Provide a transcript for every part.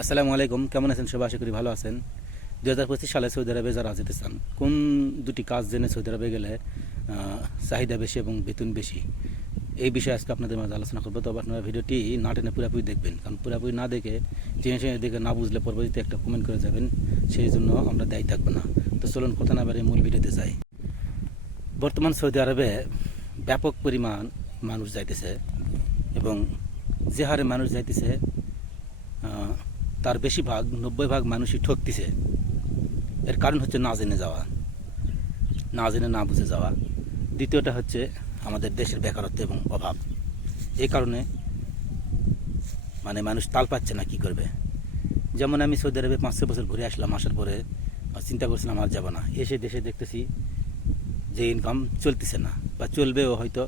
আসসালামু আলাইকুম, কেমন আছেন সবাই? আশা করি ভালো আছেন। 2025 সালে সৌদি আরবে যারা যেতে চান, কোন দুটি কাজ জেনে সৌদি আরবে গেলে চাহিদা বেশি এবং বেতন বেশি, এই বিষয়ে আজকে আপনাদের মাঝে আলোচনা করবো। তবে আপনারা ভিডিওটি না টেনে পুরোপুরি দেখবেন, কারণ পুরোপুরি না দেখে টেনে দেখে না বুঝলে পরবর্তীতে একটা কমেন্ট করে যাবেন, সেই জন্য আমরা দায়ী থাকবো না। তো চলুন কথা না বাড়িয়ে মূল ভিডিওতে যাই। বর্তমান সৌদি আরবে ব্যাপক পরিমাণ মানুষ যাইতেছে এবং যে হারে মানুষ যাইতেছে তার বেশিরভাগ 90% মানুষই ঠকতেছে। এর কারণ হচ্ছে না জেনে যাওয়া, না জেনে না বুঝে যাওয়া। দ্বিতীয়টা হচ্ছে আমাদের দেশের বেকারত্ব এবং অভাব। এই কারণে মানুষ তাল পাচ্ছে না কি করবে। যেমন আমি সৌদি আরবে 5-6 বছর ঘুরে আসলাম, আসার পরে চিন্তা করছিলাম আর যাব না। এসে দেশে দেখতেছি যে ইনকাম চলতেছে না, বা চলবেও হয়তো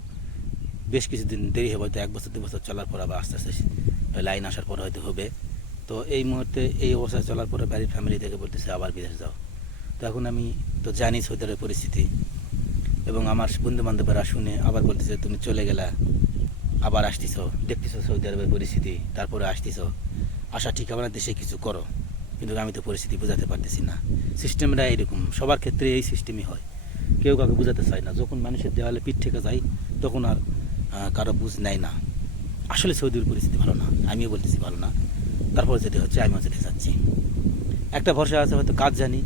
বেশ কিছুদিন দেরি হবে, হয়তো 1 বছর 2 বছর চলার পর আবার আস্তে আস্তে লাইন আসার পর হয়তো হবে। তো এই মুহূর্তে এই অবস্থায় চলার পরে বাড়ির ফ্যামিলি থেকে বলতেছে আবার বিদেশ যাও। তো এখন আমি তো জানি সৌদি আরবের পরিস্থিতি, এবং আমার বন্ধু বান্ধবরা শুনে আবার বলতেছে তুমি চলে গেলা, আবার আসতেছ, দেখতেছো সৌদি আরবের পরিস্থিতি, তারপরে আসতেছ, আসা ঠিক হবে না, দেশে কিছু করো। কিন্তু আমি তো পরিস্থিতি বোঝাতে পারতেছি না। সিস্টেমটা এইরকম, সবার ক্ষেত্রে এই সিস্টেমই হয়, কেউ কাউকে বোঝাতে চায় না। যখন মানুষের দেওয়ালে পিঠ থেকে যায় তখন আর কারো বুঝ নেয় না। আসলে সৌদির পরিস্থিতি ভালো না, আমিও বলতেছি ভালো না, তারপর যেতে হচ্ছে, আমিও যেতে চাচ্ছি। একটা ভরসা আছে, হয়তো কাজ জানি,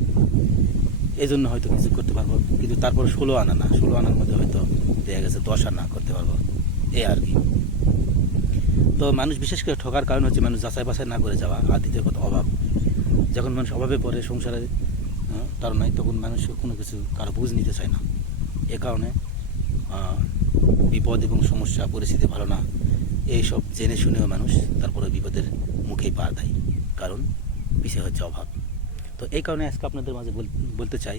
এই জন্য হয়তো কিছু করতে পারবো, কিন্তু তারপর 16 আনা না, 16 আনার মধ্যে হয়তো দেখা গেছে 10 আনা করতে পারবো, এই আর কি। তো মানুষ বিশেষ করে ঠকার কারণ হচ্ছে মানুষ যাচাই বাছাই না করে যাওয়া, আর দ্বিতীয় কথা অভাব। যখন মানুষ অভাবে পড়ে, সংসারে তার নয়, তখন মানুষ কোনো কিছু কারো বুঝ নিতে চায় না। এ কারণে বিপদ এবং সমস্যা, পরিস্থিতি ভালো না, এইসব জেনে শুনেও মানুষ তারপরে বিপদের মুখেই পা দেয়, কারণ পিছিয়ে হচ্ছে অভাব। তো এই কারণে আজকে আপনাদের মাঝে বলতে চাই,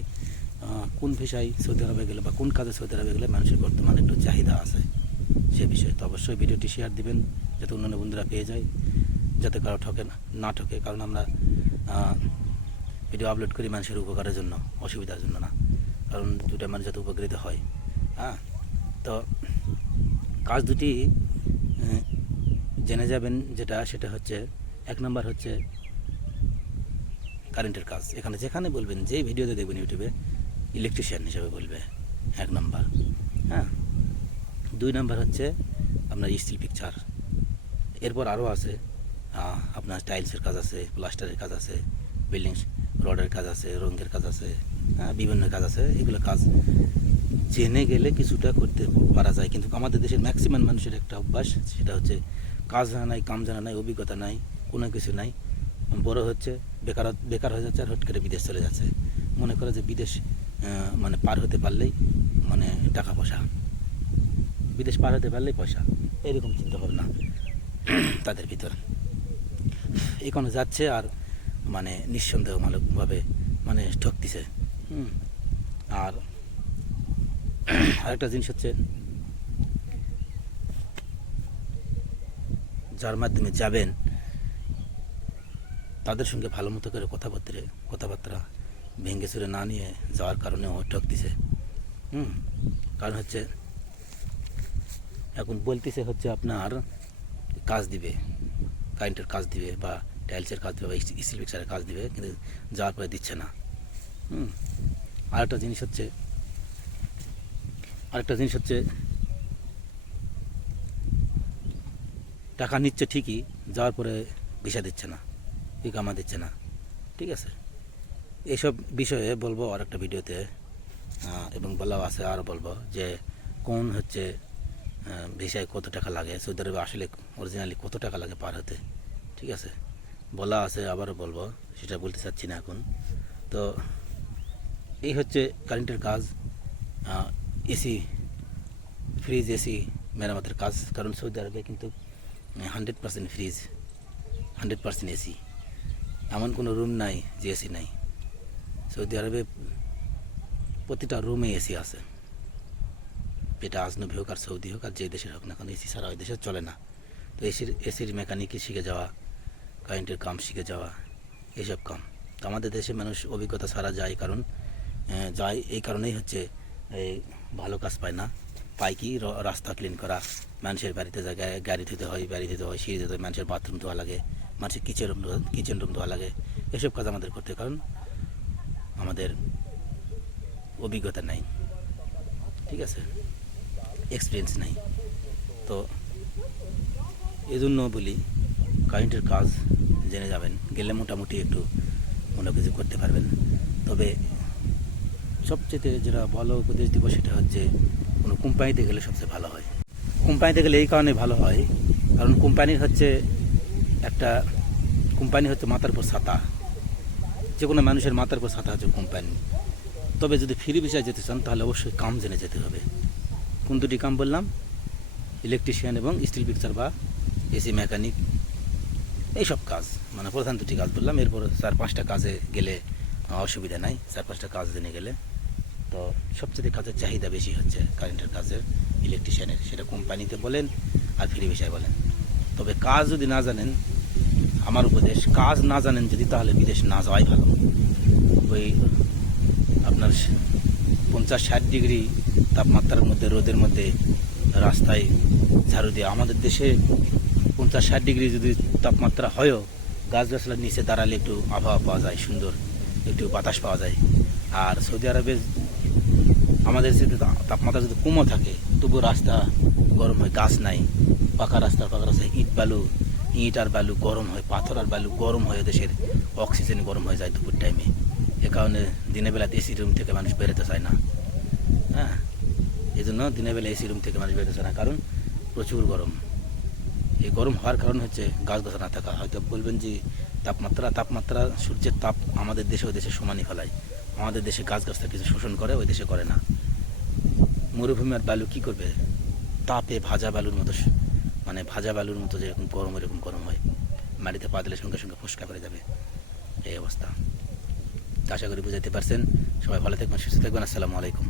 কোন ভিসায় সৌদি আরবে গেলে বা কোন কাজে সৌদি আরবে গেলে মানুষের বর্তমানে একটু চাহিদা আছে সে বিষয়ে। তো অবশ্যই ভিডিওটি শেয়ার দিবেন, যাতে অন্যান্য বন্ধুরা পেয়ে যায়, যাতে কারো ঠকে না ঠকে। কারণ আমরা ভিডিও আপলোড করি মানুষের উপকারের জন্য, অসুবিধার জন্য না, কারণ দুটা মানুষ যাতে উপকৃত হয়। হ্যাঁ, তো কাজ দুটি জেনে যাবেন, সেটা হচ্ছে 1 নম্বর হচ্ছে কারেন্টের কাজ। এখানে যেখানে বলবেন, যে ভিডিওতে দেখবেন ইউটিউবে, ইলেকট্রিশিয়ান হিসেবে বলবে 1 নম্বর। হ্যাঁ, 2 নম্বর হচ্ছে আপনার স্টিল পিকচার। এরপর আরও আছে, আপনার টাইলসের কাজ আছে, প্লাস্টারের কাজ আছে, বিল্ডিং রডের কাজ আছে, রঙের কাজ আছে, হ্যাঁ, বিভিন্ন কাজ আছে। এগুলো কাজ জেনে গেলে কিছুটা করতে পারা যায়, কিন্তু আমাদের দেশের ম্যাক্সিমাম মানুষের একটা অভ্যাস, সেটা হচ্ছে কাজ জানা নাই, কাম জানা নাই, অভিজ্ঞতা নাই, কোনো কিছু নাই, বড় হচ্ছে, বেকার হয়ে যাচ্ছে, আর হট করে বিদেশ চলে যাচ্ছে। মনে করে যে বিদেশ পার হতে পারলেই টাকা পয়সা, বিদেশ পার হতে পারলেই পয়সা, এরকম চিন্তা ভাবনা তাদের ভিতর। এখানে যাচ্ছে আর নিঃসন্দেহমূলকভাবে ঠকতেছে। আর আরেকটা জিনিস হচ্ছে, যার মাধ্যমে যাবেন তাদের সঙ্গে ভালো মতো করে কথাবার্তা ভেঙে চুরে না নিয়ে যাওয়ার কারণেও ঠকতেছে। কারণ হচ্ছে এখন বলতেছে হচ্ছে আপনার কাজ দিবে, কারেন্টের কাজ দিবে, বা টাইলসের কাজ দিবে, বা স্টিল পিকচারের কাজ দিবে, কিন্তু যাওয়ার পরে দিচ্ছে না। আরেকটা জিনিস হচ্ছে টাকা নিচ্ছে ঠিকই, যাওয়ার পরে ভিসা দিচ্ছে না, ইকামা দিচ্ছে না। ঠিক আছে, এইসব বিষয়ে বলবো আর একটা ভিডিওতে, এবং বলাও আছে, আরও বলবো যে কোন হচ্ছে ভিসায় কত টাকা লাগে, সৌদি আরবে আসলে অরিজিনালি কত টাকা লাগে পার হতে। ঠিক আছে, বলা আছে, আবারও বলবো, সেটা বলতে চাচ্ছি না এখন। তো এই হচ্ছে কারেন্টের কাজ, এসি, ফ্রিজ, এসি মেরামতের কাজ। কারণ সৌদি আরবে কিন্তু 100% ফ্রিজ, 100% এসি, এমন কোনো রুম নাই যে এসি নাই। সৌদি আরবে প্রতিটা রুমে এসি আছে, এটা আজনবী হোক আর সৌদি হোক আর যে দেশের হোক না, কারণ এসি ছাড়া ওই দেশে চলে না। তো এসির মেকানিকই শিখে যাওয়া, কারেন্টের কাম শিখে যাওয়া, এইসব কাম। তো আমাদের দেশে মানুষ অভিজ্ঞতা ছাড়া যায়, কারণ যায় এই কারণেই হচ্ছে এই ভালো কাজ পায় না। পায় কি, রাস্তা ক্লিন করা, মানুষের বাড়িতে জায়গায় গাড়ি ধুতে হয়, সিঁড়ি ধুতে হয়, মানুষের বাথরুম ধোয়া লাগে, মানুষের কিচেন রুম ধোয়া লাগে, এসব কাজ আমাদের করতে হয়, কারণ আমাদের অভিজ্ঞতা নাই, ঠিক আছে, এক্সপিরিয়েন্স নাই। তো এই জন্য বলি কারেন্টের কাজ জেনে যাবেন, গেলে মোটামুটি একটু মনে কিছু করতে পারবেন। তবে সবচেয়ে যেটা ভালো উপদেশ দিব সেটা হচ্ছে কোনো কোম্পানিতে গেলে সবচেয়ে ভালো হয়। কোম্পানিতে গেলে এই কারণে ভালো হয়, কারণ কোম্পানি হচ্ছে মাথার উপর ছাতা, যে কোনো মানুষের মাথার উপর ছাতা হচ্ছে কোম্পানি। তবে যদি ফ্রি ভিসায় যেতে চান তাহলে অবশ্যই কাম জেনে যেতে হবে। কোন দুটি কাম বললাম? ইলেকট্রিশিয়ান এবং স্টিল পিকচার বা এসি মেকানিক, এইসব কাজ, মানে প্রধান দুটি কাজ বললাম। এরপর 4-5টা কাজে গেলে অসুবিধা নাই, 4-5টা কাজ জেনে গেলে। তো সবচেয়ে কাজের চাহিদা বেশি হচ্ছে কারেন্টের কাজের, ইলেকট্রিশিয়ানের, সেটা কোম্পানিতে বলেন আর ফ্রি ভিসায় বলেন। তবে কাজ যদি না জানেন, আমার উপদেশ, কাজ না জানেন যদি, তাহলে বিদেশ না যাওয়াই ভালো। ওই আপনার 50-60 ডিগ্রি তাপমাত্রার মধ্যে, রোদের মধ্যে রাস্তায় ঝাড়ু দিয়ে, আমাদের দেশে 50-60 ডিগ্রি যদি তাপমাত্রা হয়ও, গাছগাছলার নিচে দাঁড়ালে একটু আবহাওয়া পাওয়া যায়, সুন্দর একটু বাতাস পাওয়া যায়। আর সৌদি আরবে আমাদের যদি তাপমাত্রা যদি কমও থাকে, তবু রাস্তা গরম হয়, গাছ নাই, পাকা রাস্তায় ইট আর বালু গরম হয়, পাথর আর বালু গরম হয়, দেশের অক্সিজেন গরম হয়ে যায় দুপুর টাইমে। এ কারণে দিনের বেলা এসি রুম থেকে মানুষ বেরোতে চায় না। হ্যাঁ, এই জন্য দিনের বেলা এসি রুম থেকে মানুষ বেরোতে চায় না, কারণ প্রচুর গরম। এই গরম হওয়ার কারণ হচ্ছে গাছ গাছ না থাকা। হয়তো বলবেন যে তাপমাত্রা সূর্যের তাপ আমাদের দেশে ওই দেশে সমানই ফেলায়, আমাদের দেশে গাছ গাছটা কিছু শোষণ করে, ওই দেশে করে না। মরুভূমি আর বালু কী করবে? তাপে ভাজা বালুর মতো যেরকম গরম হয়, মাটিতে পা দিলে সঙ্গে সঙ্গে ফোসকা করে যাবে, এই অবস্থা। আশা করি বুঝাইতে পারছেন। সবাই ভালো থাকবেন, সুস্থ থাকবেন। আসসালামু আলাইকুম।